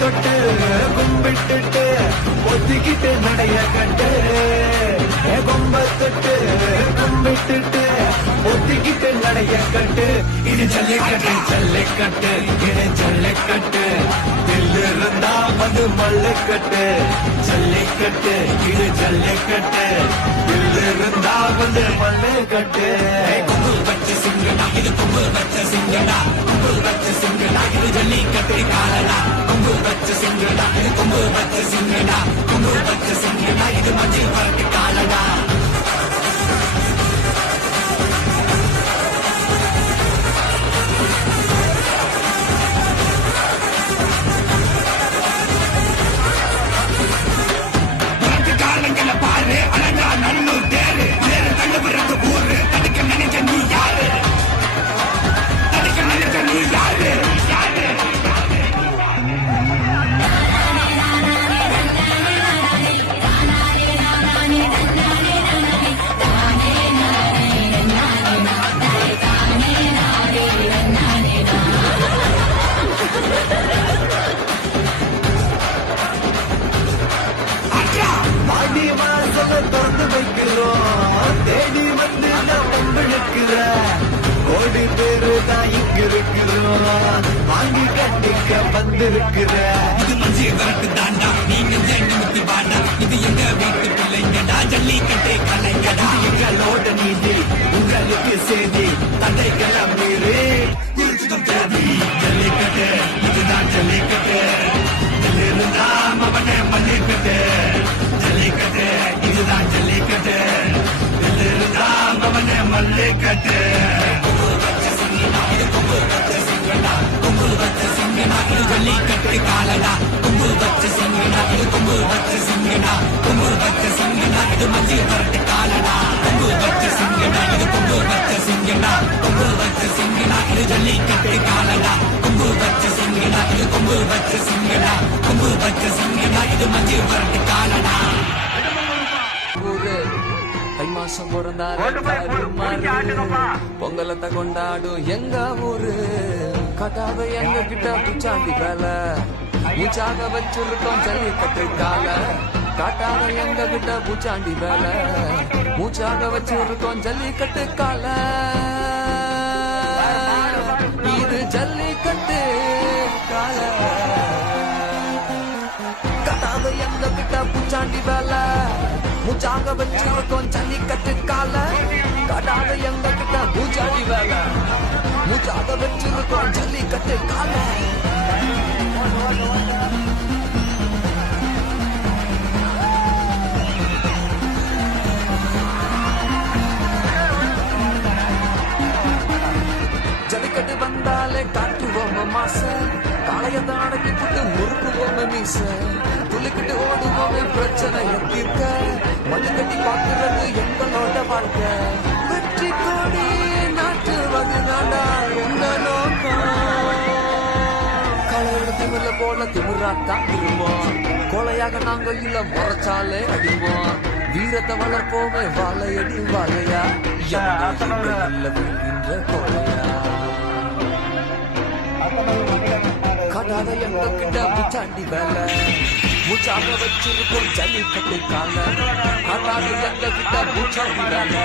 தொட்டு கும்பிட்டுட்டு ஒத்திக்கிட்டு நடைய கட்டு கொம்ப தொட்டு கும்பிட்டுட்டு ஒத்திக்கிட்டு நடைய கட்டு இது ஜல்லிக்கட்டு ஜல்லிக்கட்டு இது ஜல்லிக்கட்டு தில்லு இருந்தா வந்து மல்லுக்கட்டு ஜல்லிக்கட்டு இது ஜல்லிக்கட்டு தில்லு இருந்தா வந்து மல்லுக்கட்டு கொம்பு வச்ச சிங்கடா இது கொம்பு வச்ச சிங்கடா கொம்பு வச்ச சிங்கடா இது ஜல்லிக்கட்டு காலடா கொம்பு வச்ச சிங்கடா இது கொம்பு வச்ச சிங்கடா கொம்பு வச்ச சிங்கடா இது மஞ்சள் பரட்டு காலடா திறந்து வைக்கிறோம் தேடி வந்து நான் உங்களுக்கு கோடி பேரு தான் இங்க இருக்கிறோம் வாங்கி கட்டிக்க வந்திருக்கிற இது மஞ்சள் வரட்டு தாண்டா நீங்க ஜெயமூர்த்தி பாண்டா இது எங்க வீட்டு பிள்ளைங்கடா ஜல்லிக்கட்டை கலைஞடா எங்களோட நீதி உங்களுக்கு செய்தி தடைகளை மீறி ஜல்லிக்கட்டு இதுதான் ஜல்லிக்கட்டு இருந்தா மவனே மல்லிக்கட்டு ஜல்லிக்கட்டு இதுதான் ஜல்லிக்கட்டு இருந்தா மவனே மல்லிக்கட்டு ஜல்லிக்கட்டு காலடா கொம்பு வச்ச சிங்கடா இது கொம்பு வச்ச சிங்கடா கொம்பு வச்ச சிங்கடா இது மஞ்சள் பரட்டு காலடா கொம்பு வச்ச சிங்கடா இது கொம்பு வச்ச சிங்கடா கொம்பு வச்ச சிங்கடா இது ஜல்லிக்கட்டு காலடா கொம்பு வச்ச சிங்கடா இது கொம்பு வச்ச சிங்கடா கொம்பு வச்ச சிங்கடா இது மஞ்சள் பரட்டு காலடா தை மாசம் பிறந்தாரு பொங்கலத்தை கொண்டாடும் எங்க ஊரு கட்டாத எங்க கிட்ட பிச்சாண்டி வேலை மூச்சாக வச்சிருக்கோம் ஜல்லிக்கட்டு கால காட்டாத எங்க கிட்ட பூச்சாண்டி வேலை மூச்சாக வச்சிருக்கோம் ஜல்லிக்கட்டு கால இது ஜல்லிக்கட்டு கால கட்டாத எங்க கிட்ட பூச்சாண்டி வேலை மூச்சாக வச்சிருக்கோம் ஜல்லிக்கட்டு கால காட்டாத எங்க கிட்ட பூச்சாண்டி வேலை மூச்சாக வச்சிருக்கோம் ஜல்லிக்கட்டு கால ஜல்லிக்கட்டு வந்தாலே காட்டுவோம் மாச காளையத்தை அடக்கி போட்டு முறுக்குவோம் மீச துள்ளிக்கிட்டு ஓடுவோம் பிரச்சனைய தீர்க்க மது கட்டி பார்க்கிறது எங்களோட வாழ்க்கை வெற்றி கோடி நாட்டுவது நாடா எங்க நோக்கம் காளையோட திமிர போல திமிராத்தான் இருப்போம் கொலையாக நாங்க இல்ல முறைச்சாலே அடிப்போம் வீரத்தை வளர்ப்போமே வாழையடி வாழையா இல்ல விழுகின்ற கொலையா காட்டாத எங்க கிட்ட பூச்சாண்டி வேலை மூச்சாக வச்சிருக்கோம் ஜல்லிக்கட்டு கால காட்டாத எங்க கிட்ட பூச்சாண்டி வேலை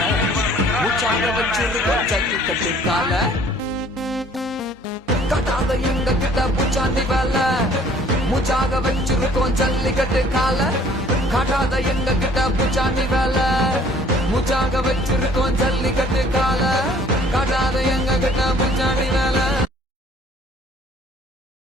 மூச்சாக வச்சிருக்கோம் ஜல்லிக்கட்டு கால காட்டாத எங்க கிட்ட பூச்சாண்டி வேலை மூச்சாக வச்சிருக்கோம் ஜல்லிக்கட்டு கால காட்டாத எங்க கிட்ட பூச்சாண்டி வேலை மூச்சாக வச்சிருக்கோம் ஜல்லிக்கட்டு கால காட்டாத எங்க கிட்ட பூச்சாண்டி வேலை